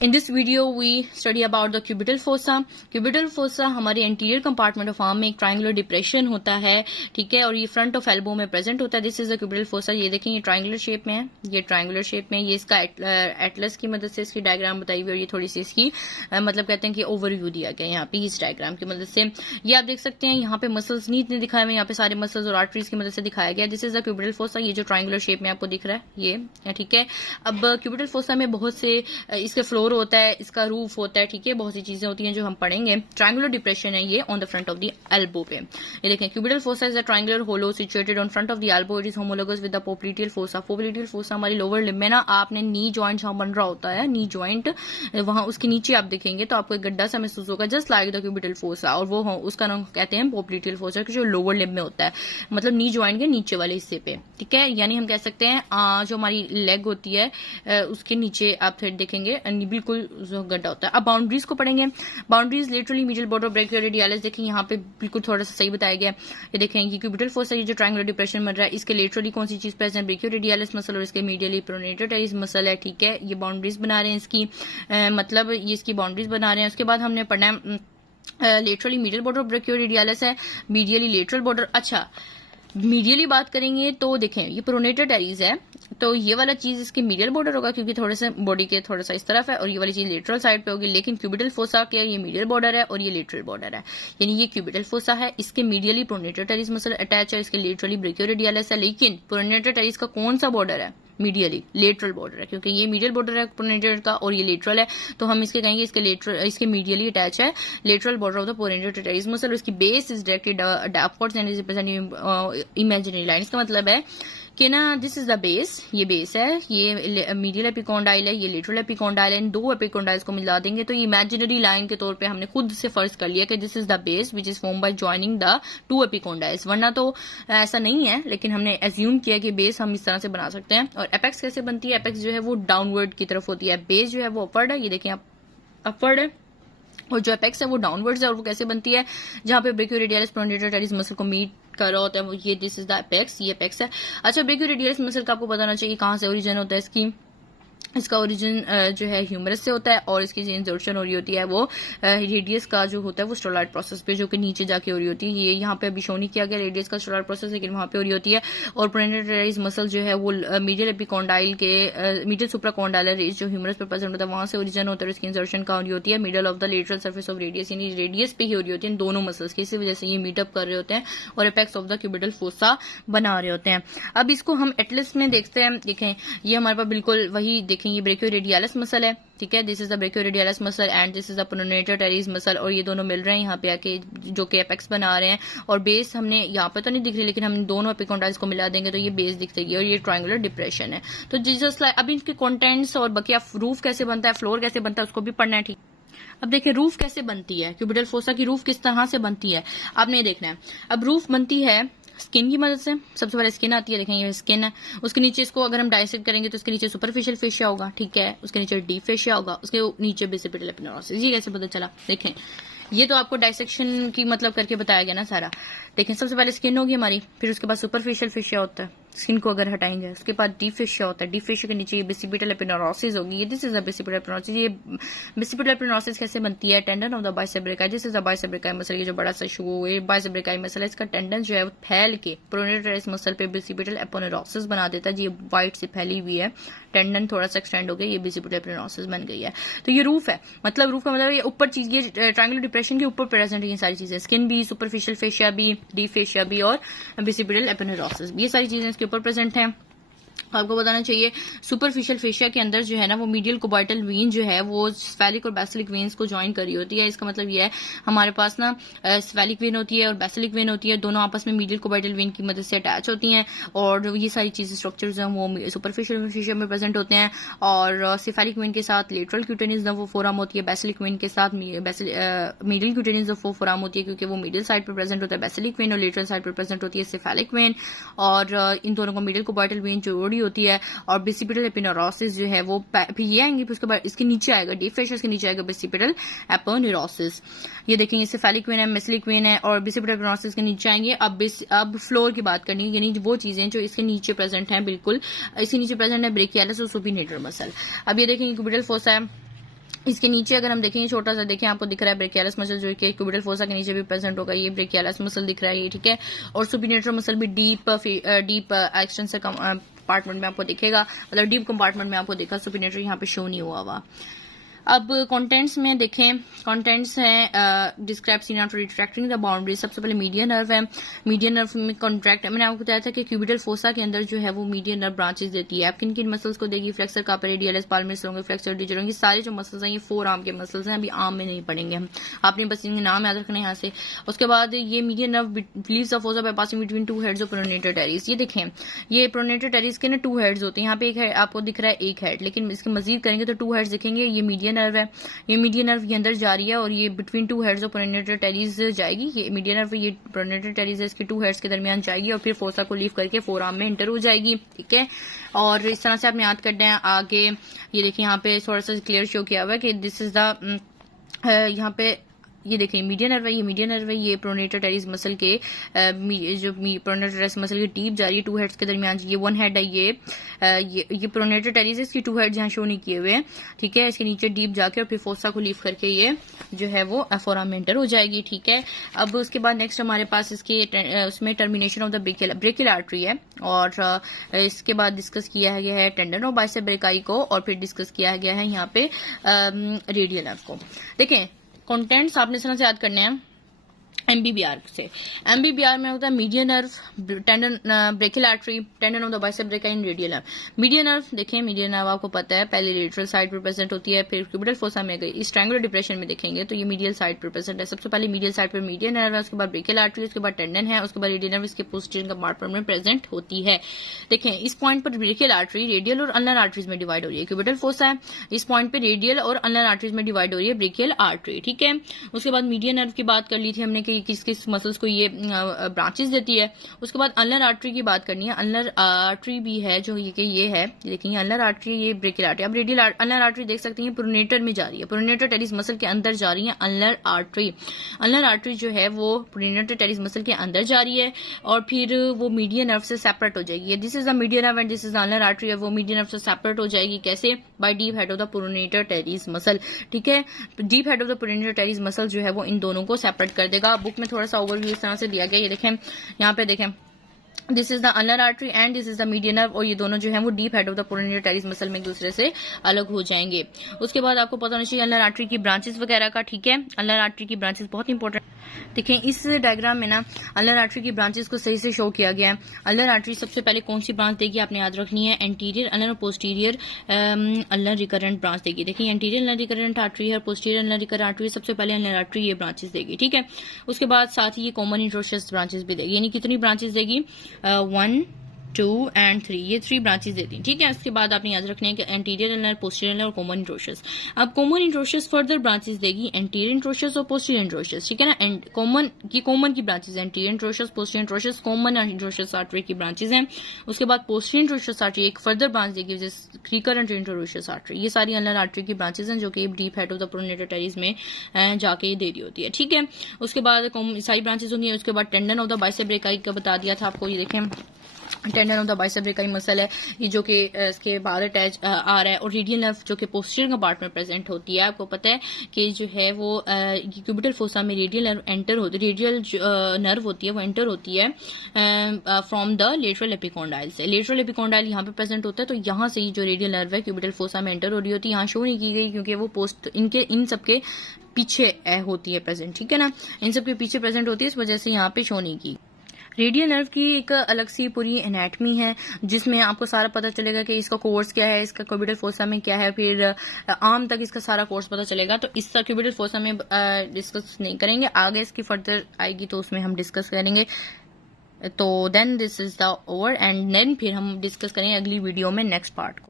In this video, we study about the cubital fossa. Cubital fossa हमारे anterior compartment of arm में एक triangular depression होता है, ठीक है, और ये फ्रंट ऑफ एल्बो में प्रेजेंट होता है. This is the cubital fossa. ये देखें, ये ट्रायंगुलर शेप में है, ये ट्रायंगुलर शेप में. ये इसका एटलस की मदद से इसकी डायग्राम बताई हुई, और ये थोड़ी सी इसकी मतलब कहते हैं कि ओवरव्यू दिया गया यहाँ पे इस डायग्राम की मदद से. ये आप देख सकते हैं, यहाँ पे मसल्स नीट ने दिखाए हुए, यहाँ पे सारे मसल्स और आर्टरीज की मदद से दिखाया गया. This is the cubital fossa. ये जो ट्रायंगुलर शेप में आपको दिख रहा है ये, ठीक है. अब क्यूबिटल फोसा में बहुत से इसके फ्लोर होता है, इसका रूफ होता है, ठीक है, बहुत सी चीजें होती हैं जो हम पढ़ेंगे. ट्रायंगुलर डिप्रेशन है ये on the front of the elbow पे. ये देखें, cubital fossa is a triangular hollow situated on front of the elbow. It is homologous with the popliteal fossa. Popliteal fossa हमारी लोअर लिम्ब में ना, आपने knee joint जहां बन रहा होता है, नी जॉइंट वहां उसके नीचे आप देखेंगे तो आपको एक गड्ढा सा महसूस होगा, just like the cubital fossa, और वो उसका नाम कहते हैं पोप्लिटियल फोसा, जो लोअर लिम्ब में होता है, मतलब नी जॉइंट के नीचे वाले हिस्से पे, ठीक है. यानी हम कह सकते हैं जो हमारी लेग होती है उसके नीचे आप फिर देखेंगे बिल्कुल गड्ढा होता है. अब बाउंड्रीज को पढ़ेंगे. Boundaries laterally medial border brachioradialis. देखिए यहाँ पे बिल्कुल थोड़ा सा सही बताया गया. ये देखें, ये क्यूबिटल फोसा, ये जो ट्रायंगुलर डिप्रेशन बन रहा है, इसके लेटरली कौन सी चीज प्रेजेंट, ब्रैकियोरेडियलिस मसल, और इसके मीडियली प्रोनेटर टेरिस मसल है, ठीक है. ये बाउंड्रीज बना रहे हैं इसकी, मतलब ये इसकी बाउंड्रीज बना रहे हैं. उसके बाद हमने पढ़ना है लेटरली मीडियल बॉर्डर ब्रैकियोरेडियलिस है, मीडियली लेटरल बॉर्डर. अच्छा, मीडियली बात करेंगे तो देखें, ये प्रोनेटर टेरिस है, तो ये वाला चीज इसके मीडियल बॉर्डर होगा क्योंकि थोड़े से बॉडी के थोड़ा सा इस तरफ है, और ये वाली चीज लेटरल साइड पे होगी. लेकिन क्यूबिटल फोसा के ये मीडियल बॉर्डर है और ये लेटरल बॉर्डर है. यानी ये क्यूबिटल फोसा है, इसके medially pronator teres muscle attach है, इसके लेटरली ब्रैकियोरेडियलिस है. लेकिन प्रोनेटर टेरिस का कौन सा बॉर्डर है, मीडियली लेटरल बॉर्डर है, क्योंकि ये मीडियल बॉर्डर है प्रोनेटर का और ये लेटरल है, तो हम इसके कहेंगे इसके लेटरल, इसके मीडियली अटैच है lateral border of the pronator teres muscle. उसकी base is directed upwards and is representing imaginary line. इसका मतलब है कि ना, दिस इज द बेस, ये बेस है, ये मीडियल एपिकोंडाइल है, ये लेटरल एपिकोंडाइल है. इन दो एपिकोंडाइल्स को मिला देंगे तो ये इमेजिनरी लाइन के तौर पे हमने खुद से फर्ज कर लिया कि this is the base which is form by joining the two epicondyles. वरना तो ऐसा नहीं है, लेकिन हमने एज्यूम किया कि बेस हम इस तरह से बना सकते हैं. और एपेक्स कैसे बनती है, एपेक्स जो है वो डाउनवर्ड की तरफ होती है, बेस जो है वो अपवर्ड है. ये देखें आप, अपवर्ड है, और जो एपेक्स है वो डाउनवर्ड्स है. और वो कैसे बनती है, जहां पे ब्रैकियोरेडियलिस प्रोनेटर टेरिस मसल को मीट कर रहा होता है, वो ये दिस इज द एपेक्स, ये एपेक्स है. अच्छा, ब्रैकियोरेडियलिस मसल का आपको बताना चाहिए कहां से ओरिजिन होता है इसकी. इसका ओरिजिन जो है ह्यूमरस से होता है, और इसकी जो इंसर्शन हो रही होती है वो रेडियस का जो होता है वो स्टोलाइड प्रोसेस पे, जो कि नीचे जाके हो रही होती है. ये यहाँ पे अभी शो नहीं किया गया रेडियस का स्टोलाइड प्रोसेस, लेकिन वहां पे हो रही होती है. और प्रोनेटर टेरिस मसल जो है वो मीडियल एपिकोंडाइल के मीडियल सुप्राकोंडाइलर रेस जो ह्यूमरस पे प्रेजेंट होता है वहां से ओरिजिन होता है. इसकी इंसर्शन कहाँ हो रही होती है, middle of the lateral surface of radius, यानी रेडियस पे ही हो रही होती है दोनों मसल्स की. इसी वजह से ये मीटअप कर रहे होते हैं और apex of the cubital fossa बना रहे होते हैं. अब इसको हम एटलस में देखते हैं. देखें, ये हमारे पास बिल्कुल वही देखें, ये ब्रैकियोरेडियलिस मसल है, ठीक है. This is the brachioradialis muscle and this is the pronator teres muscle, और ये दोनों मिल रहे हैं यहाँ पे आके, जो कि एपेक्स बना रहे हैं. और बेस हमने यहाँ पे तो नहीं दिख रही, लेकिन हम दोनों एपिकोंडाइल्स को मिला देंगे तो ये बेस दिखेगी, और ये ट्रायंगुलर डिप्रेशन है. तो जीसस लाइक, अभी इनके कंटेंट्स और बकिया रूफ कैसे बनता है, फ्लोर कैसे बनता है, उसको भी पढ़ना है, ठीक. अब देखिए रूफ कैसे बनती है, क्यूबिटल फोसा की रूफ किस तरह से बनती है आपने ये देखना है. अब रूफ बनती है स्किन की मदद से. सबसे पहले स्किन आती है, देखें ये स्किन है, उसके नीचे इसको अगर हम डाइसेक्ट करेंगे तो उसके नीचे सुपरफिशियल फेशिया होगा, ठीक है, उसके नीचे डीप फेशिया होगा, उसके नीचे बेसिपिटल एपिनोरोसिस. ये कैसे पता चला, देखें ये तो आपको डाइसेक्शन की मतलब करके बताया गया ना सारा. देखें, सबसे पहले स्किन होगी हमारी, फिर उसके बाद सुपरफिशियल फेशिया होता है, स्किन को अगर हटाएंगे, उसके बाद डीप फेशिया होता है, डीप फेशिया के नीचे ये बेसिपिटल एपिनोरोसिस होगी. ये दिस इज द बेसिपिटल एपिनोरोसिस. ये बेसिपिटल एपिनोरोसिस कैसे बनती है, tendon of the bicep brachii. This is the bicep brachii muscle. ये जो बड़ा सा शू है बाइसेप ब्रेकाई मसल है, इसका टेंडन जो है फैल के प्रोनेटर टेरिस मसल पे बेसिपिटल एपिनोरोसिस बना देता है. ये व्हाइट से फैली हुई है, टेंडन थोड़ा सा एक्सटेंड हो गया, ये बेसिपिटल एपिनोरोसिस बन गई है. तो ये रूफ है, मतलब रूफ का मतलब ये ऊपर चीज, ये ट्रायंगुलर डिप्रेशन के ऊपर प्रेजेंट है ये सारी चीजें, स्किन भी, सुपरफिशियल फेशिया भी, डीप फेशिया भी और बेसिपिटल एपिनोरोसिस भी, ये सारी चीजें इसके ऊपर प्रेजेंट हैं. आपको बताना चाहिए सुपरफिशियल फेशिया के अंदर जो है ना वो मीडियल कोबाइटल वेन जो है वो स्फेलिक और बेसिलिक वेन्स को ज्वाइन कर रही होती है. इसका मतलब ये है हमारे पास ना स्फेलिक वेन होती है और बेसिलिक वेन होती है, दोनों आपस में मीडियल कोबाइटल वेन की मदद से अटैच होती हैं, और ये सारी चीजें स्ट्रक्चर्स हैं वो सुपरफिशियल फेशिया में प्रेजेंट होते हैं. और सिफेलिक वेन के साथ लेटरल क्यूटेनियस नर्व फोराम होती है, बेसिलिक वेन के साथ मीडियल क्यूटेनियस नर्व फोराम होती है, क्योंकि वो मिडिल साइड पर प्रेजेंट होता है बेसिलिक वेन, और लेटरल साइड पर प्रेजेंट होती है सिफेलिक वेन. और इन दोनों को मीडियल कोबाइटल वेन जोड़ी होती है. और बेसिपिटल एपिनोरोसिस जो है वो फिर ये आएंगे, फिर उसके बाद इसके नीचे आएगा डीप फेशिया, इसके नीचे आएगा बेसिपिटल एपिनोरोसिस. ये देखेंगे सिफेलिक वेन है, मेसिलिक वेन है, और बेसिपिटल एपिनोरोसिस के नीचे आएंगे. अब फ्लोर की बात करनी है, यानी वो चीजें जो इसके नीचे प्रेजेंट हैं, बिल्कुल इसके नीचे प्रेजेंट है ब्रेकियालिस और सुपिनेटर मसल. अब ये देखेंगे क्यूबिटल फोसा है, इसके नीचे अगर हम देखेंगे छोटा सा देखें आपको दिख रहा है ब्रेकियालिस मसल जो कि क्यूबिटल फोसा के नीचे भी प्रेजेंट होगा, ये ब्रेकियालिस मसल दिख रहा है ये, ठीक है। और सुपिनेटर मसल भी डीप एक्सटेंसर कंपार्टमेंट में आपको दिखेगा, मतलब डीप कंपार्टमेंट में आपको देखा, सुपिनेटर यहाँ पे शो नहीं हुआ। अब कंटेंट्स में देखें, कंटेंट्स हैं describe seen after retracting the boundary. सबसे पहले मीडियन नर्व है, मीडियन नर्व में कॉन्ट्रैक्ट, मैंने आपको बताया था कि क्यूबिटल फोसा के अंदर जो है वो मीडियन नर्व ब्रांचेस देती है। आप किन किन मसल्स को देगी, फ्लेक्सर कार्पा रेडियलिस, पाल्मरिस लोंगिस, फ्लेक्सर डिजोरम, ये सारे जो मसल्स हैं ये फोर आर्म के मसल्स हैं, अभी आर्म में नहीं पढ़ेंगे हम, आपने बस इनके नाम याद रखना है यहाँ से। उसके बाद ये median nerve release the fossa by passing between two heads of pronator teres. ये देखें, ये प्रोनेटर टेरिस के ना टू हेड्स होते हैं, यहाँ पे एक हेड आपको दिख रहा है एक हेड, लेकिन इसके मजीद करेंगे तो टू हेड्स दिखेंगे। ये मीडियन नर्व है, ये मीडियन नर्व ये अंदर जा रही है और ये between two heads of pronator teres जाएगी। ये मीडियन नर्व, ये प्रोनेटर टेरिस है, इसके टू हेड्स के दरमियान जाएगी और फिर फोसा को लीव करके फोर आर्म में एंटर हो जाएगी, ठीक है। और इस तरह से आपने याद करना है। आगे ये देखिए यहाँ पे थोड़ा सा क्लियर शो किया हुआ है कि दिस इज द, यहाँ पे ये देखिए मीडियन नर्व है, ये मीडियन नर्व है, ये प्रोनेटर टेरिस मसल के जो प्रोनेटर टेरिस मसल की डीप जा रही है टू हेड्स के दरमियान, ये वन हेड है, ये प्रोनेटर टेरिस है, इसकी टू हेड्स यहाँ शो नहीं किए हुए हैं, ठीक है। इसके नीचे डीप जाके और फिर फोसा को लीव करके ये जो है वो फोराम में एंटर हो जाएगी, ठीक है। अब उसके बाद नेक्स्ट हमारे पास इसके उसमें termination of the brachial artery है, और इसके बाद डिस्कस किया गया है टेंडन ऑफ बाइसेप ब्रेकाई को, और फिर डिस्कस किया गया है यहाँ पे रेडियल नर्व को। देखें कंटेंट्स आपने इस तरह से याद करने हैं एमबीबीआर से। एमबीबीआर में होता है median nerve, tendon, brachial artery, tendon of the bicep brachii and radial nerve. Median nerve देखें, मीडियन नर्व आपको पता है पहले लेटरल साइड पर प्रेजेंट होती है, फिर क्यूबिटल फोसा में गई, इस ट्रायंगुलर डिप्रेशन में देखेंगे तो ये मीडियल साइड पर प्रेजेंट है। सबसे पहले मीडियल साइड पर मीडियन नर्व है, उसके बाद ब्रेकियल आर्टरी, उसके बाद टेंडन है, उसके बाद रेडियल नर्व इसके पोस्टीरियर कंपार्टमेंट में प्रेजेंट होती है। देखें इस पॉइंट पर ब्रेकियल आर्टरी रेडियल और अल्नर आर्टरीज में डिवाइड हो रही है, क्यूबिटल फोसा है, इस पॉइंट पे रेडियल और अल्नर आर्टरीज में डिवाइड हो रही है ब्रेकियल आर्टरी, ठीक है। उसके बाद मीडियन नर्व की बात कर ली थी हमने कि किस किस मसल्स को ये ब्रांचेस देती है। उसके बाद अल्नर आर्टरी की बात करनी है, अल्नर आर्टरी भी है जो ये है, देखिए अल्नर आर्टरी, ये ब्रेकियल आर्टरी। अब रेडियल अल्नर आर्टरी देख सकते हैं प्रोनेटर में जा रही है, प्रोनेटर टेरिस मसल के अंदर जा रही है अल्नर आर्टरी। अल्नर आर्टरी जो है वो प्रोनेटर टेरिस मसल के अंदर जा रही है और फिर वो मीडियन नर्व से सेपरेट हो जाएगी। This is the median nerve and this is the ulnar artery, वो मीडियन नर्व से सेपरेट हो जाएगी। कैसे? By deep head of the pronator teres muscle, ठीक है। Deep head of the pronator teres muscle जो है वो इन दोनों को सेपरेट कर देगा। बुक में थोड़ा सा ओवरव्यू इस तरह से दिया गया, ये देखें यहाँ पे देखें, this is the ulnar artery and this is the median nerve, और ये दोनों जो है वो deep head of the pronator teres muscle में एक दूसरे से अलग हो जाएंगे। उसके बाद आपको पता होना चाहिए अल्नर आर्टरी की ब्रांचेस वगैरह का, ठीक है। अल्नर आर्टरी की ब्रांचेस बहुत इंपॉर्टेंट। देखें इस डायग्राम में ना अल्नर आर्टरी की ब्रांचेस को सही से शो किया गया है। अल्नर आर्टरी सबसे पहले कौन सी ब्रांच देगी आपने याद रखनी है, एंटीरियर अल्नर और पोस्टीरियर अल्नर रिकरेंट ब्रांच देगी। देखिए एंटीरियर अल्नर रिकरेंट आर्टरी है, पोस्टीरियर अल्नर रिकरेंट आर्टरी, सबसे पहले अल्नर आर्टरी ये ब्रांचेस देगी, ठीक है। उसके बाद साथ ही ये कॉमन इंट्रोशियस ब्रांचेस भी देगी, यानी कितनी ब्रांचेस देगी, 1, 2 and 3, ये 3 ब्रांचेस देती हैं, ठीक है। उसके बाद आपने याद रखना है कि एंटीरियर अल्नर, पोस्टीरियर अल्नर और कॉमन इंट्रोशियस। अब कॉमन इंट्रोशियस फर्दर ब्रांचेस देगी एंटीरियर इंट्रोशियस और पोस्टीरियर इंट्रोशियस, ठीक है ना। एंड कॉमन की branches anterior interosseous, posterior interosseous, common interosseous artery की ब्रांचेस हैं। उसके बाद पोस्टीरियर इंट्रोशियस आर्टरी एक फर्दर ब्रांच देगी रिकरेंट इंट्रोशियस आर्टरी। ये सारी अल्नर आर्टरी की ब्रांचेस हैं जो कि deep head of the pronator terrace में जाके दे रही होती है, ठीक है। उसके बाद सारी ब्रांचेस होती है। उसके बाद tendon of the bicep brachii का बता दिया था आपको, ये देखें tendon of the bicep brachii muscle है, ये जो कि इसके बाद अटैच आ रहा है, और रेडियल नर्व जो कि पोस्टीरियर कंपार्ट में प्रेजेंट होती है। आपको पता है कि जो है वो क्यूबिटल फोसा में रेडियल नर्व एंटर होती है, रेडियल नर्व होती है वो एंटर होती है फ्रॉम द लेटरल एपिकोंडाइल से। लेटरल एपिकोंडाइल यहाँ पे प्रेजेंट होता है, तो यहाँ से जो रेडियल नर्व है क्यूबिटल फोसा में एंटर हो रही होती है। यहाँ शो नहीं की गई क्योंकि वो इन सबके पीछे होती है प्रेजेंट, ठीक है ना, इन सबके पीछे प्रेजेंट होती है, इस वजह से यहाँ पे शो नहीं की। रेडियल नर्व की एक अलग सी पूरी एनाटमी है जिसमें आपको सारा पता चलेगा कि इसका कोर्स क्या है, इसका क्यूबिटल फोसा में क्या है, फिर आर्म तक इसका सारा कोर्स पता चलेगा। तो इस क्यूबिटल फोसा में डिस्कस नहीं करेंगे, आगे इसकी फर्दर आएगी तो उसमें हम डिस्कस करेंगे। तो then this is the over and then फिर हम डिस्कस करेंगे अगली वीडियो में नेक्स्ट पार्ट को।